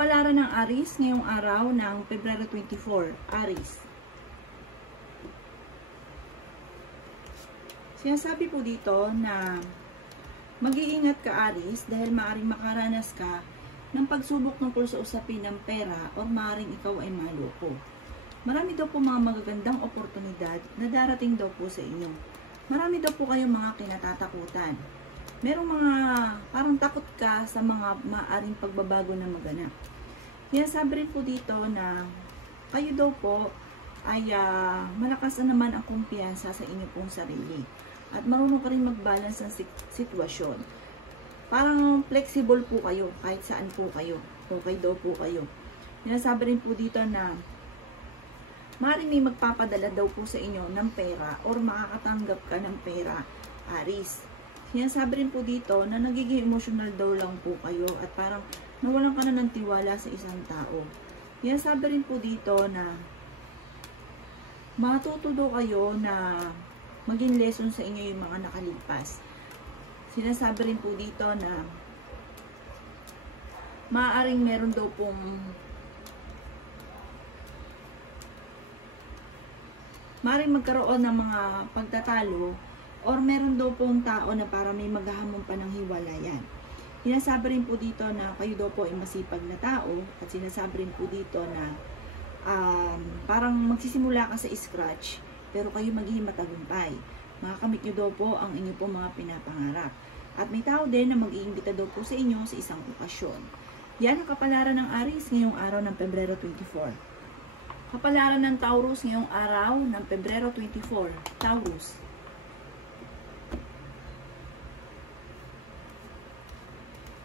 Kapalaran ng Aries ngayong araw ng Pebrero 24. Aries. Sinasabi po dito na mag-iingat ka, Aries, dahil maaaring makaranas ka ng pagsubok tungkol sa usapin ng pera o maaaring ikaw ay maloko. Marami daw po mga magagandang oportunidad na darating daw po sa inyo. Marami daw po kayong mga kinatatakutan. Merong mga parang takot ka sa mga maaaring pagbabago na maganap. Sinasabi rin po dito na kayo daw po ay malakas na naman ang kumpiyansa sa inyo pong sarili. At marunong ka rin mag-balance ng sitwasyon. Parang flexible po kayo kahit saan po kayo. Okay daw po kayo. Sinasabi rin po dito na maaaring may magpapadala daw po sa inyo ng pera or makakatanggap ka ng pera, Aries. Sinasabi rin po dito na nagiging emotional daw lang po kayo at parang nawalan ka na ng tiwala sa isang tao. Sinasabi rin po dito na matuto daw kayo na maging lesson sa inyo yung mga nakalipas. Sinasabi rin po dito na maaaring meron daw pong maaaring magkaroon ng mga pagtatalo or meron daw pong tao na para may maghahamon pa ng hiwalayan. Sinasabi rin po dito na kayo daw po ay masipag na tao at sinasabi rin po dito na parang magsisimula ka sa scratch pero kayo magiging matagumpay. Makakamit nyo daw po ang inyo po mga pinapangarap. At may tao din na mag-iimbita daw po sa inyo sa isang okasyon. Yan ang kapalaran ng Aries ngayong araw ng Pebrero 24. Kapalaran ng Taurus ngayong araw ng Pebrero 24. Taurus.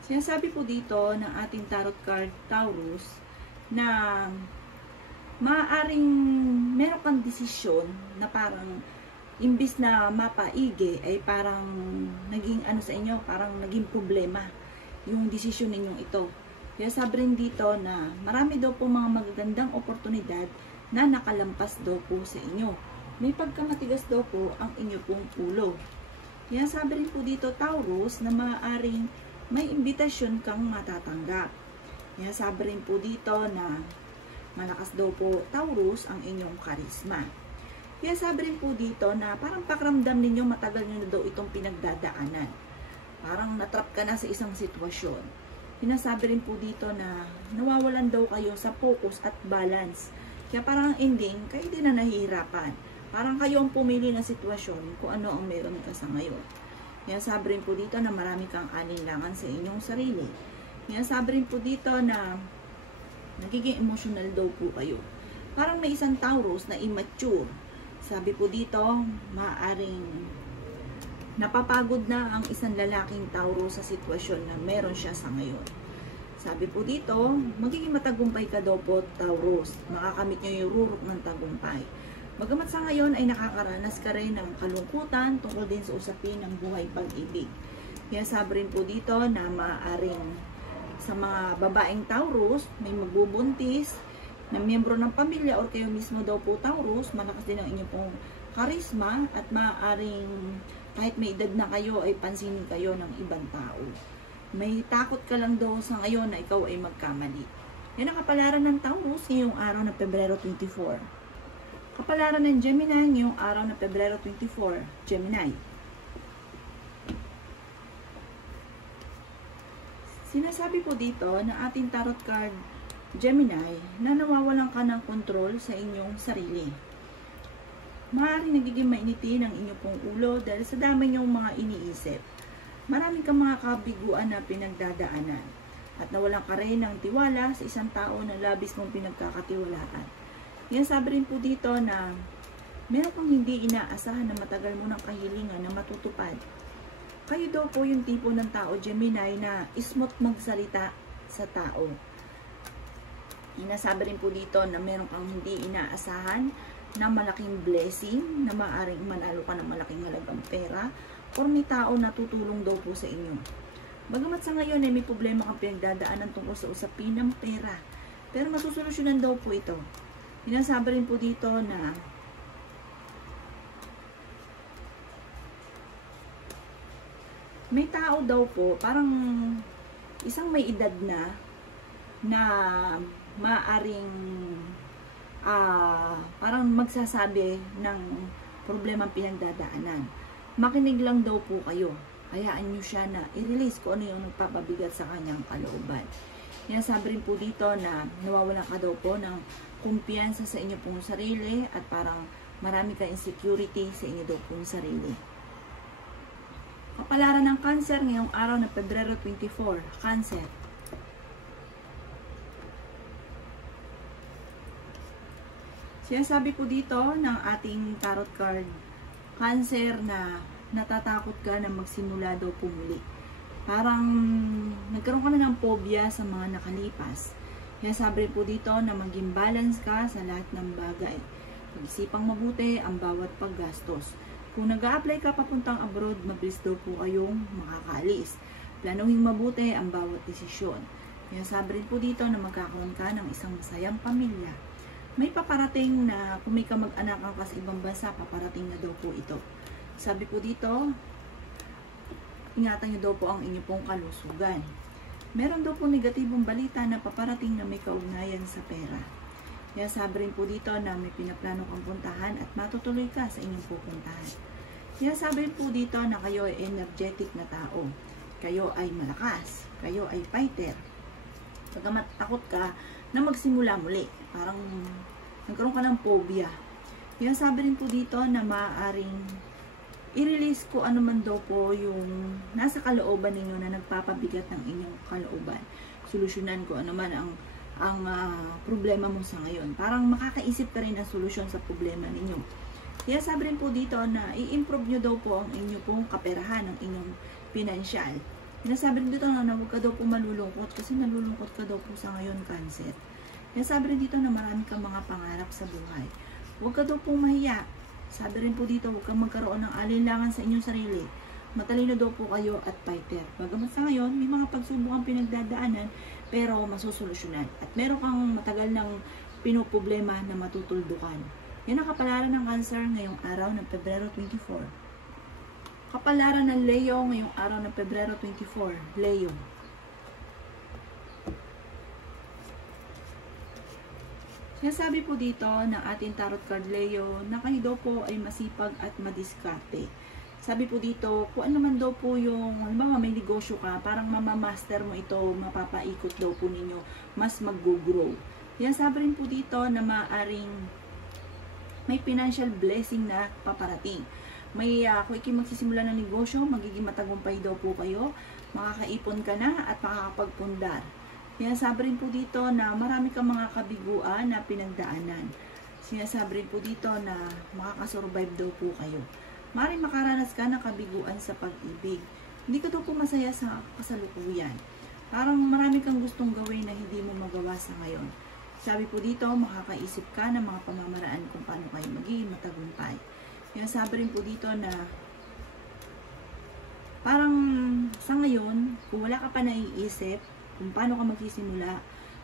Sinasabi po dito ng ating tarot card, Taurus, na maaaring meron kang desisyon na parang imbis na mapaigi ay parang naging ano sa inyo, parang naging problema yung desisyon ninyong ito. Kaya sabi rin dito na marami daw po mga magagandang oportunidad na nakalampas daw po sa inyo. May pagkamatigas daw po ang inyo pong ulo. Kaya sabi rin po dito, Taurus, na maaaring may imbitasyon kang matatanggap. Kaya sabi rin po dito na malakas daw po, Taurus, ang inyong karisma. Kaya sabi rin po dito na parang pakiramdam ninyo matagal nyo na daw itong pinagdadaanan. Parang natrap ka na sa isang sitwasyon. Sinasabi rin po dito na nawawalan daw kayo sa focus at balance. Kaya parang ending, kayo din na nahihirapan. Parang kayo ang pumili ng sitwasyon kung ano ang meron ka sa ngayon. Kaya sabi rin po dito na marami kang alinlangan sa inyong sarili. Kaya sabi rin po dito na nagiging emotional daw po kayo. Parang may isang Taurus na immature. Sabi po dito, maaaring napapagod na ang isang lalaking Taurus sa sitwasyon na meron siya sa ngayon. Sabi po dito, magiging matagumpay ka daw po, Taurus. Makakamit nyo yung rurok ng tagumpay. Bagamat sa ngayon ay nakakaranas ka rin ng kalungkutan tungkol din sa usapin ng buhay pag-ibig. Kaya sabi rin po dito na maaaring sa mga babaeng Taurus, may magbubuntis na miyembro ng pamilya or kayo mismo daw po Taurus, malakas din ang inyong pong karisma at maaaring kahit may edad na kayo ay pansinin kayo ng ibang tao. May takot ka lang daw sa ngayon na ikaw ay magkamali. Yan ang kapalaran ng Taurus ngayong araw ng Pebrero 24. Kapalaran ng Gemini ngayong araw ng Pebrero 24. Gemini. Sinasabi po dito na ating tarot card, Gemini, na nawawalan ka ng kontrol sa inyong sarili. Maaaring nagiging mainitin ang inyong pong ulo dahil sa dami niyong mga iniisip. Maraming kang mga kabiguan na pinagdadaanan at nawalan ka rin ng tiwala sa isang tao na labis mong pinagkakatiwalaan. Yan sabi rin po dito na meron kang hindi inaasahan na matagal mo ng kahilingan na matutupad. Kayo daw po yung tipo ng tao, Gemini, na smooth magsalita sa tao. Inasabi rin po dito na meron kang hindi inaasahan na malaking blessing, na maaaring manalo ka ng malaking halagang pera, or may tao na tutulong daw po sa inyo. Bagamat sa ngayon ay may problema kang pinagdadaanan tungkol sa usapin ng pera, pero masusolusyonan daw po ito. Sinasabi rin po dito na may tao daw po, parang isang may edad na na maaring parang magsasabi ng problemang pinagdadaanan. Makinig lang daw po kayo. Hayaan nyo siya na i-release kung ano yung nagpapabigat sa kanyang kalooban. Yan, sabi rin po dito na nawawalan ka daw po ng kumpiyansa sa inyo pong sarili at parang marami ka insecurity sa inyo daw pong sarili. Kapalaran ng Cancer ngayong araw ng Pebrero 24. Cancer. Sinasabi po dito ng ating tarot card, Cancer, na natatakot ka na magsimula daw po muli. Parang nagkaroon ka na ng phobia sa mga nakalipas. Kaya sabi po dito na maging balance ka sa lahat ng bagay. Pag-isipang mabuti ang bawat paggastos. Kung nag-a-apply ka papuntang abroad, mabilis daw po kayong makakaalis. Planuhin mabuti ang bawat desisyon. Kaya sabi rin po dito na magkakaroon ka ng isang masayang pamilya. May paparating na kung may kamag-anakan ka sa ibang bansa, paparating na daw po ito. Sabi po dito, ingatan nyo daw po ang inyong pong kalusugan. Meron daw po negatibong balita na paparating na may kaugnayan sa pera. Kaya sabi rin po dito na may pinaplano kang puntahan at matutuloy ka sa inyong pupuntahan. Kaya sabi rin po dito na kayo ay energetic na tao. Kayo ay malakas. Kayo ay fighter. Pagkamat takot ka na magsimula muli. Parang nagkaroon ka ng phobia. Kaya sabi rin po dito na maaaring i-release ko ano man daw po yung nasa kalooban ninyo na nagpapabigat ng inyong kalooban. Solusyonan ko ano man ang problema mo sa ngayon. Parang makakaisip ka rin ng solusyon sa problema ninyo. Kaya sabi rin po dito na i-improve nyo daw po ang inyong pong kaperahan, ang inyong financial. Sabi rin dito na huwag ka daw po malulungkot kasi nalulungkot ka daw po sa ngayon, Cancer. Kaya sabi rin dito na marami kang mga pangarap sa buhay. Huwag ka daw pong mahiya. Sabi rin po dito, huwag kang magkaroon ng alinlangan sa inyong sarili. Matalino daw po kayo at fighter. Bagamat sa ngayon, may mga pagsubok ang pinagdadaanan, pero masusolusyonan. At meron kang matagal ng pinoproblema na matutuldukan. Yan ang kapalaran ng Cancer ngayong araw ng Pebrero 24. Kapalaran ng Leo ngayong araw ng Pebrero 24. Leo. Sinasabi po dito ng ating tarot card Leo na kayo daw po ay masipag at madiskarte. Sabi po dito, kung ano man daw po yung, halimbawa may negosyo ka, parang mamamaster mo ito, mapapaikot daw po ninyo, mas mag-grow. Kaya sabi rin po dito na maaring may financial blessing na paparating. May, kung ikay magsisimula ng negosyo, magiging matagumpay daw po kayo, makakaipon ka na at makakapagpundar. Kaya sabi rin po dito na marami kang mga kabiguan na pinagdaanan. Sinasabi rin po dito na makakasurvive daw po kayo. Maaaring makaranas ka ng kabiguan sa pag-ibig. Hindi ka daw po masaya sa kasalukuyan. Parang marami kang gustong gawin na hindi mo magawa sa ngayon. Sabi po dito, makakaisip ka ng mga pamamaraan kung paano kayo magiging matagumpay. Kaya sabi rin po dito na parang sa ngayon, kung wala ka pa naiisip, kung paano ka magsisimula,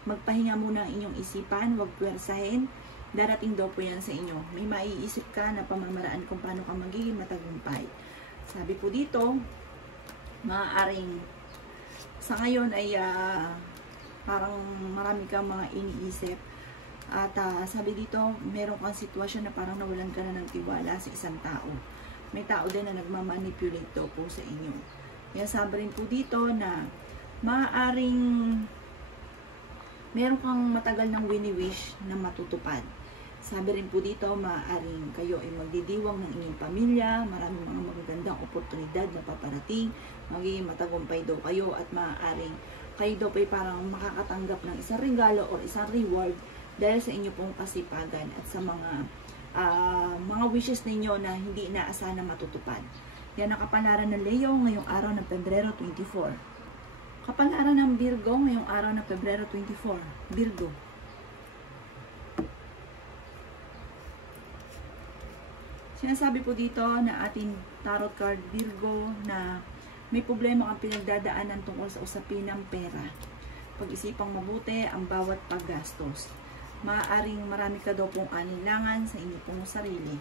magpahinga muna ang inyong isipan, huwag pwersahin, darating daw po yan sa inyo. May maiisip ka na pamamaraan kung paano ka magiging matagumpay. Sabi po dito, maaaring sa ngayon ay parang marami kang mga iniisip. At sabi dito, meron kang sitwasyon na parang nawalan ka na ng tiwala sa isang tao. May tao din na nagmamanipulate daw po sa inyo. Kaya sabi rin po dito na maaaring meron kang matagal ng wini-wish na matutupad. Sabi rin po dito, maaaring kayo ay magdidiwang ng inyong pamilya, maraming mga magagandang oportunidad na paparating, magiging matagumpay daw kayo at maaaring kayo daw ay parang makakatanggap ng isang regalo o isang reward dahil sa inyo pong kasipagan at sa mga wishes ninyo na hindi inaasahan na matutupad. Yan ang kapalaran ng Leo ngayong araw ng Pebrero 24. Kapalaran ng Virgo ngayong araw ng Pebrero 24. Virgo. Sinasabi po dito na ating tarot card Virgo na may problema ang pinagdadaanan tungkol sa usapin ng pera. Pag-isipang mabuti ang bawat paggastos. Maaaring marami ka daw pong alinlangan sa inyo pong sarili.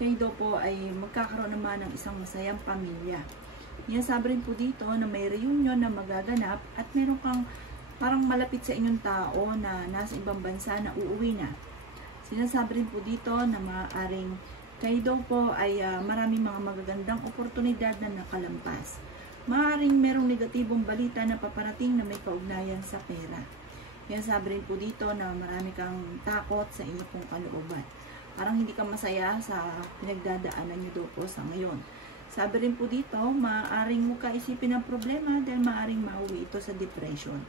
Kayo daw po ay magkakaroon naman ng isang masayang pamilya. Yan sabi rin po dito na may reunion na magaganap at meron kang parang malapit sa inyong tao na nasa ibang bansa na uuwi na. Sinasabi rin po dito na maaaring kayo daw po ay maraming mga magagandang oportunidad na nakalampas. Maaaring merong negatibong balita na paparating na may kaugnayan sa pera. Yan sabi rin po dito na marami kang takot sa inyong pong kalooban. Parang hindi ka masaya sa pinagdadaanan nyo daw po sa ngayon. Sabi rin po dito, maaaring mo kaisipin ang problema dahil maaaring mauwi ito sa depression.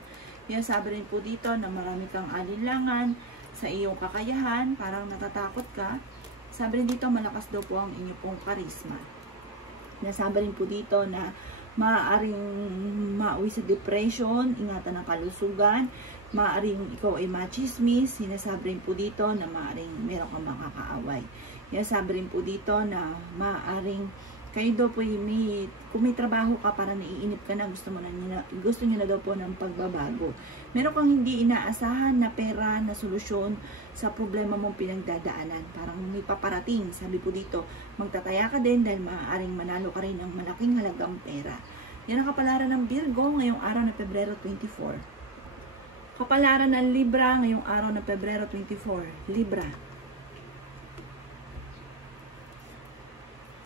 Yan sabi rin po dito na marami kang alinlangan sa iyong kakayahan, parang natatakot ka. Sabi rin dito, malakas daw po ang inyong pong karisma. Nasabi rin po dito na maaaring mauwi sa depression, ingatan ng kalusugan, maaaring ikaw ay machismis, sinasabi rin po dito na maaaring meron kang makakaaway. Sinasabi rin po dito na maaaring kayo daw po kung may trabaho ka para naiinip ka na, gusto nyo na daw po ng pagbabago. Meron kang hindi inaasahan na pera, na solusyon sa problema mong pinagdadaanan. Parang may paparating. Sabi po dito, magtataya ka din dahil maaaring manalo ka rin ng malaking halagang pera. Yan ang kapalaran ng Virgo ngayong araw na Pebrero 24. Kapalaran ng Libra ngayong araw na Pebrero 24. Libra.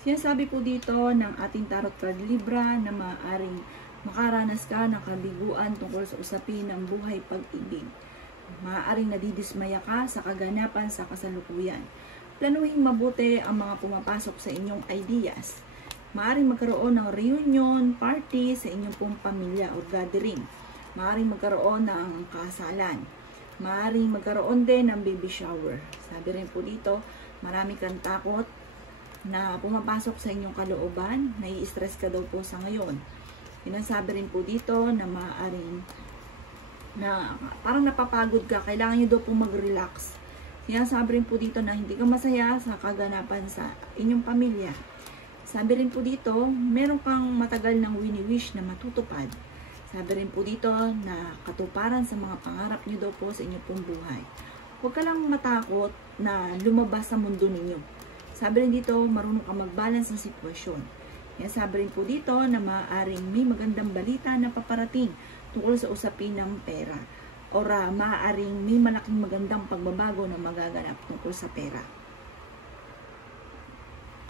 Sinasabi po dito ng ating tarot card Libra na maaaring makaranas ka ng kabiguan tungkol sa usapin ng buhay pag-ibig. Maaaring nadidismaya ka sa kaganapan sa kasalukuyan. Planuhin mabuti ang mga pumapasok sa inyong ideas. Maaaring magkaroon ng reunion, party sa inyong pong pamilya o gathering. Maaaring magkaroon ng kasalan. Maaaring magkaroon din ng baby shower. Sabi rin po dito, marami kang takot na pumapasok sa inyong kalooban, nai-stress ka daw po sa ngayon. Sinasabi rin po dito na maaaring na parang napapagod ka, kailangan nyo daw po mag-relax. Sinasabi rin po dito na hindi ka masaya sa kaganapan sa inyong pamilya. Sabi rin po dito, meron kang matagal ng wini-wish na matutupad. Sabi rin po dito na katuparan sa mga pangarap nyo daw po sa inyong pong buhay. Huwag ka lang matakot na lumabas sa mundo ninyo. Sabi rin dito, marunong ka mag-balance ng sitwasyon. Sabi rin po dito na maaaring may magandang balita na paparating tungkol sa usapin ng pera. O maaaring may malaking magandang pagbabago na magaganap tungkol sa pera.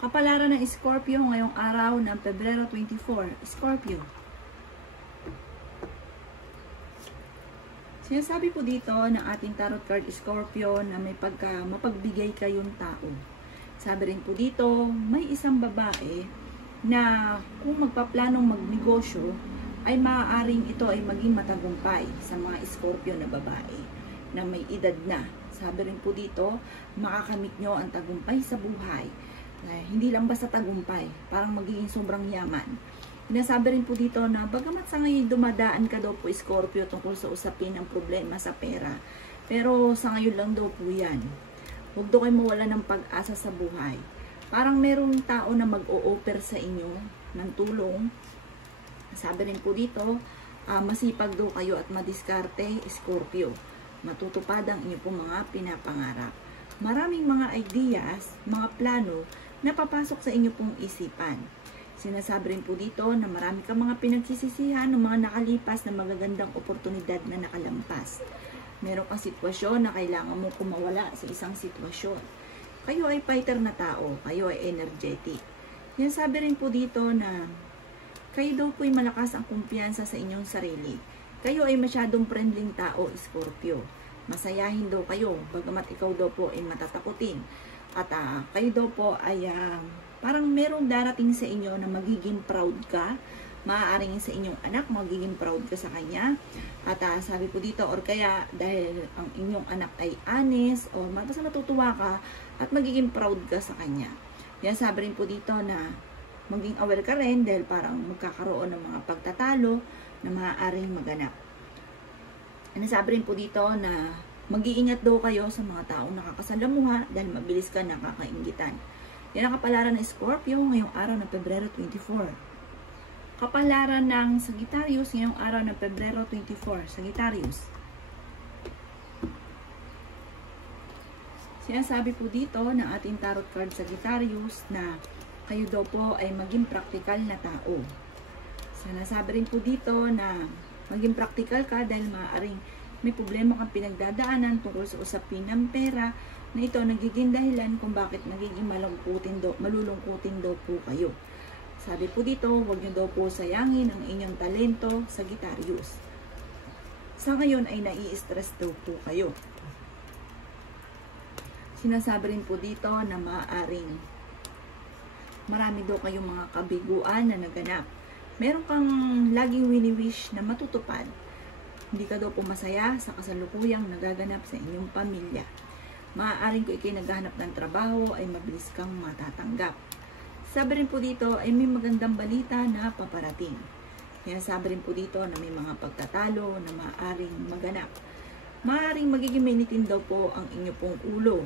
Kapalaran ng Scorpio ngayong araw ng Pebrero 24. Scorpio. Sinasabi po dito ng ating tarot card Scorpio na may mapagbigay kayong tao. Sabi rin po dito, may isang babae na kung magpaplanong magnegosyo, ay maaaring ito ay maging matagumpay sa mga Scorpio na babae na may edad na. Sabi rin po dito, makakamit nyo ang tagumpay sa buhay. Hindi lang basta tagumpay, parang magiging sobrang yaman. Sinasabi rin po dito na bagamat sa ngayon dumadaan ka daw po Scorpio tungkol sa usapin ng problema sa pera, pero sa ngayon lang daw po yan. Huwag daw kayo mawala ng pag-asa sa buhay. Parang merong tao na mag-o-offer sa inyo ng tulong. Sabi rin po dito, masipag daw kayo at madiskarte, Scorpio. Matutupad ang inyong pong mga pinapangarap. Maraming mga ideas, mga plano na papasok sa inyong pong isipan. Sinasabi rin po dito na marami kang mga pinagsisisihan ng mga nakalipas na magagandang oportunidad na nakalampas. Meron kang sitwasyon na kailangan mo kumawala sa isang sitwasyon. Kayo ay fighter na tao, kayo ay energetic. Yan sabi rin po dito na kayo daw po'y malakas ang kumpiyansa sa inyong sarili. Kayo ay masyadong friendly tao, Scorpio. Masayahin daw kayo, bagamat ikaw daw po ay matatakutin. At kayo daw po ay parang merong darating sa inyo na magiging proud ka. Maaaring sa inyong anak, magiging proud ka sa kanya. At sabi po dito, or kaya dahil ang inyong anak ay honest, o basta matutuwa ka at magiging proud ka sa kanya. Yan sabi rin po dito na maging aware ka rin dahil parang magkakaroon ng mga pagtatalo na maaaring maganap. Sabi rin po dito na mag-iingat daw kayo sa mga taong nakakasalamuha dahil mabilis ka nakakainggitan. Yan ang kapalaran ng Scorpio ngayong araw ng Pebrero 24. Kapalaran ng Sagittarius ngayong araw ng Pebrero 24. Sagittarius. Sinasabi po dito ng ating tarot card Sagittarius na kayo daw po ay maging praktikal na tao. Sinasabi rin po dito na Maging practical ka dahil maaaring may problema kang pinagdadaanan tungkol sa usapin ng pera na ito nagiging dahilan kung bakit nagiging malulungkutin daw po kayo. Sabi po dito, huwag niyo daw po sayangin ang inyong talento sa Sagittarius. Sa ngayon ay nai-stress daw po kayo. Sinasabi rin po dito na maaaring marami daw kayong mga kabiguan na naganap. Meron kang laging wini-wish na matutupad. Hindi ka daw po masaya sa kasalukuyang nagaganap sa inyong pamilya. Maaaring kung ikay naghahanap ng trabaho ay mabilis kang matatanggap. Sabi rin po dito ay may magandang balita na paparating. Kaya sabi rin po dito na may mga pagtatalo na maaaring maganap. Maaaring magiging mainitin daw po ang inyo pong ulo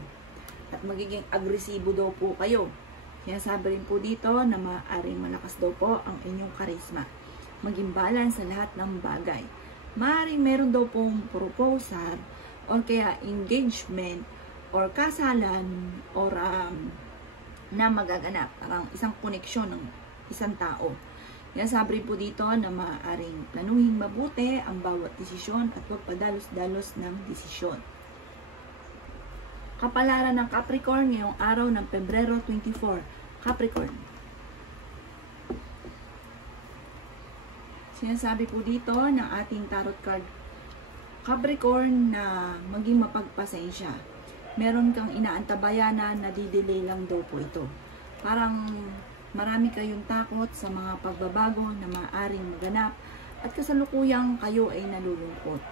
at magiging agresibo daw po kayo. Kaya sabi rin po dito na maaaring malakas daw po ang inyong karisma. Maging balance sa lahat ng bagay. Maaaring meron daw pong proposal o kaya engagement or kasalan or na magaganap. Parang isang koneksyon ng isang tao. Kaya sabi po dito na maaaring planuhin mabuti ang bawat desisyon at huwag padalos-dalos ng desisyon. Kapalaran ng Capricorn ngayong araw ng Pebrero 24. Capricorn. Sinasabi po dito ng ating tarot card Capricorn na maging mapagpasensya. Meron kang inaantabayan na nadidelay lang daw po ito. Parang marami kayong takot sa mga pagbabago na maaaring maganap at kasalukuyang kayo ay nalulungkot.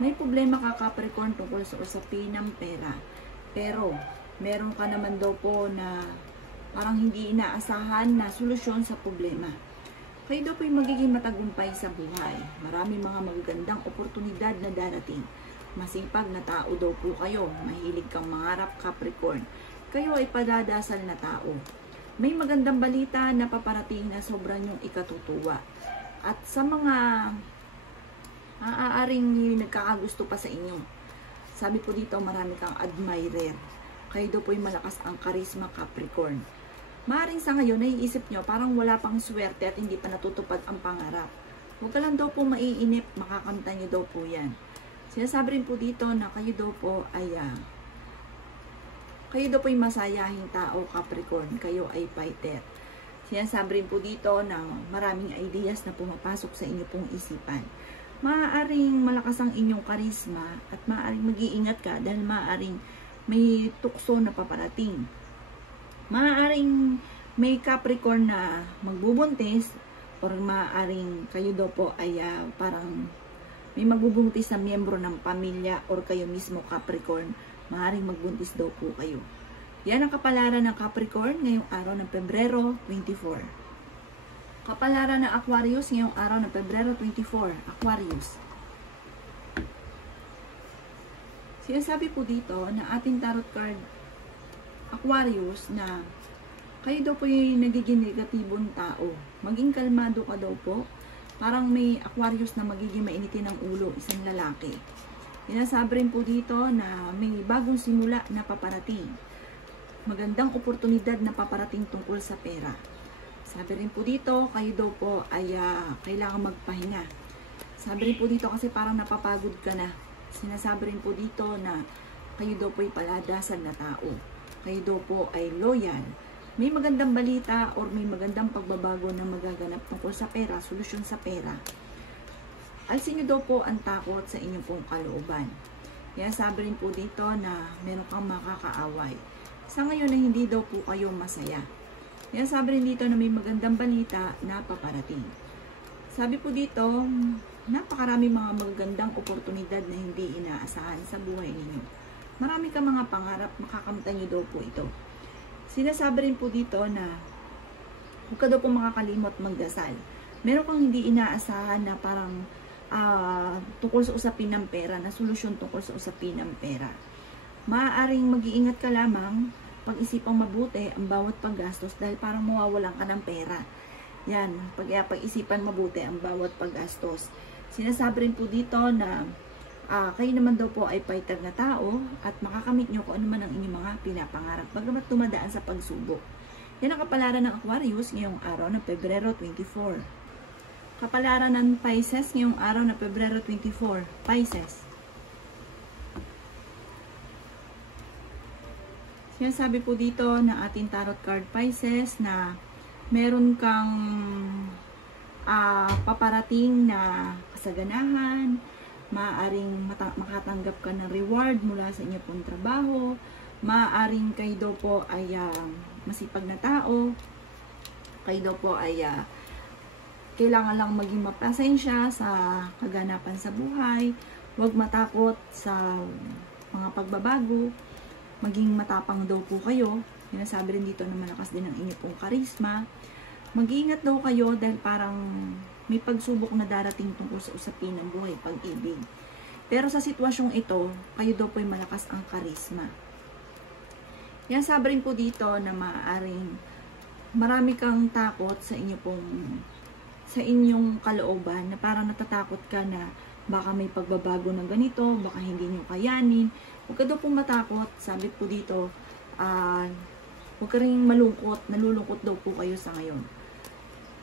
May problema ka Capricorn tungkol sa usapin ng pera. Pero meron ka naman daw po na parang hindi inaasahan na solusyon sa problema. Kayo daw po ay magiging matagumpay sa buhay. Marami mga magagandang oportunidad na darating. Masipag na tao daw po kayo. Mahilig kang mangarap Capricorn. Kayo ay padadasal na tao. May magandang balita na paparating na sobrang yung ikatutuwa. At sa mga maaaring nagkakagusto pa sa inyo, sabi po dito marami kang admirer. Kayo daw po ay malakas ang karisma Capricorn. Maaaring sa ngayon naiisip nyo parang wala pang swerte at hindi pa natutupad ang pangarap. Huwag ka lang daw po maiinip, makakamta nyo daw po yan. Sinasabi rin po dito na kayo daw po ay masayahing tao Capricorn. Kayo ay fighter. Sinasabi rin po dito na maraming ideas na pumapasok sa inyo pong isipan. Maaaring malakas ang inyong karisma at maaaring mag-iingat ka dahil maaaring may tukso na paparating. Maaaring may Capricorn na magbubuntis or maaaring kayo daw po ay parang may magbubuntis na miyembro ng pamilya or kayo mismo Capricorn, maaaring magbuntis daw po kayo. Yan ang kapalaran ng Capricorn ngayong araw ng Pebrero 24. Kapalaran ng Aquarius ngayong araw ng Pebrero 24. Aquarius. Sinasabi po dito na ating tarot card Aquarius na kayo daw po yung nagiging negatibong tao. Maging kalmado ka daw po. Parang may Aquarius na magiging mainitin ng ulo, isang lalaki. Sinasabi rin po dito na may bagong simula na paparating. Magandang oportunidad na paparating tungkol sa pera. Sabi rin po dito, kayo daw po ay kailangan magpahinga. Sabi rin po dito kasi parang napapagod ka na. Sinasabi rin po dito na kayo daw po ay paladasan na tao. Kayo daw po ay loyal. May magandang balita or may magandang pagbabago na magaganap tungkol sa pera, solusyon sa pera. Alisin nyo daw po ang takot sa inyong pong kalooban. Kaya sabi rin po dito na meron kang makakaaway. Sa ngayon na hindi daw po kayo masaya. Kaya sabi rin dito na may magandang balita na paparating. Sabi po dito, napakarami mga magagandang oportunidad na hindi inaasahan sa buhay ninyo. Marami kang mga pangarap, makakamtan nyo daw po ito. Sinasabi rin po dito na huwag ka daw po makakalimot magdasal. Meron kang hindi inaasahan na parang tungkol sa usapin ng pera, na solusyon tungkol sa usapin ng pera. Maaaring mag-iingat ka lamang, pag-isipang mabuti ang bawat paggastos dahil parang mawawalan ka ng pera. Yan, pag-isipan mabuti ang bawat paggastos. Sinasabi rin po dito na kayo naman daw po ay fighter na tao at makakamit nyo kung ano man ang inyong mga pinapangarap bagamat tumadaan sa pagsubok. Yan ang kapalaran ng Aquarius ngayong araw ng Pebrero 24. Kapalaran ng Pisces ngayong araw na Pebrero 24. Pisces. Sinasabi po dito ng ating tarot card Pisces na meron kang paparating na kasaganahan, maaaring makatanggap ka ng reward mula sa inyo pong trabaho, maaaring kayo daw po ay masipag na tao, kayo daw po ay kailangan lang maging mapasensya sa kaganapan sa buhay, huwag matakot sa mga pagbabago, maging matapang daw po kayo. Sinasabi rin dito na malakas din ang inyo pong karisma. Mag-iingat daw kayo dahil parang may pagsubok na darating tungkol sa usapin ng buhay, pag-ibig. Pero sa sitwasyong ito, kayo daw po ay malakas ang karisma. Yan, sabi rin po dito na maaaring marami kang takot sa inyong kalooban, na parang natatakot ka na baka may pagbabago ng ganito, baka hindi nyo kayanin. Huwag ka daw pong matakot. Sabi po dito, huwag ka rin malungkot, nalulungkot daw po kayo sa ngayon.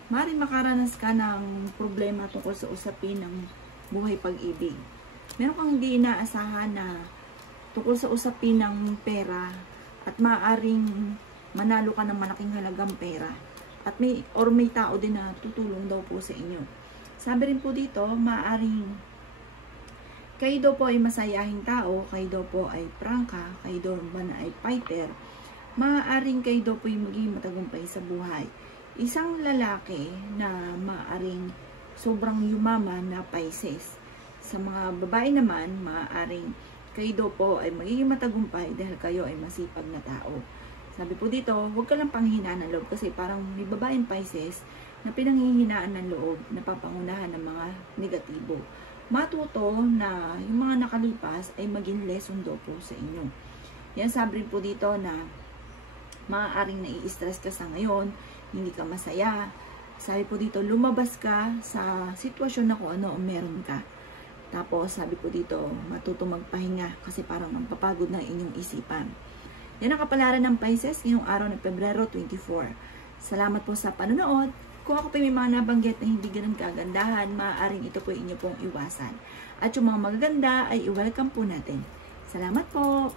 Maaaring makaranas ka ng problema tungkol sa usapin ng buhay pag-ibig. Meron kang hindi inaasahan na tungkol sa usapin ng pera at maaaring manalo ka ng malaking halagang pera. At may tao din na tutulong daw po sa inyo. Sabi rin po dito, maaaring kayo daw po ay masayahing tao, kayo daw po ay prangka, kayo daw man ay fighter, maaaring kayo daw po ay maging matagumpay sa buhay. Isang lalaki na maaaring sobrang yumaman na Pisces. Sa mga babae naman, maaaring kayo daw po ay magiging matagumpay dahil kayo ay masipag na tao. Sabi po dito, huwag ka lang panghihinaan ng loob kasi parang may babaeng Pisces na pinanghihinaan ng loob, napapangunahan ng mga negatibo. Matuto na yung mga nakalipas ay maging lesson daw po sa inyo. Yan, sabi rin po dito na maaaring nai-stress ka sa ngayon, hindi ka masaya. Sabi po dito, lumabas ka sa sitwasyon na kung ano ang meron ka. Tapos, sabi po dito, matuto magpahinga kasi parang magpapagod na inyong isipan. Yan ang kapalaran ng Pisces ngayong araw ng Pebrero 24. Salamat po sa panonood. Kung ako pa may mga nabanggit na hindi ganun kagandahan, maaaring ito po inyo pong iwasan. At yung mga magaganda ay i-welcome po natin. Salamat po!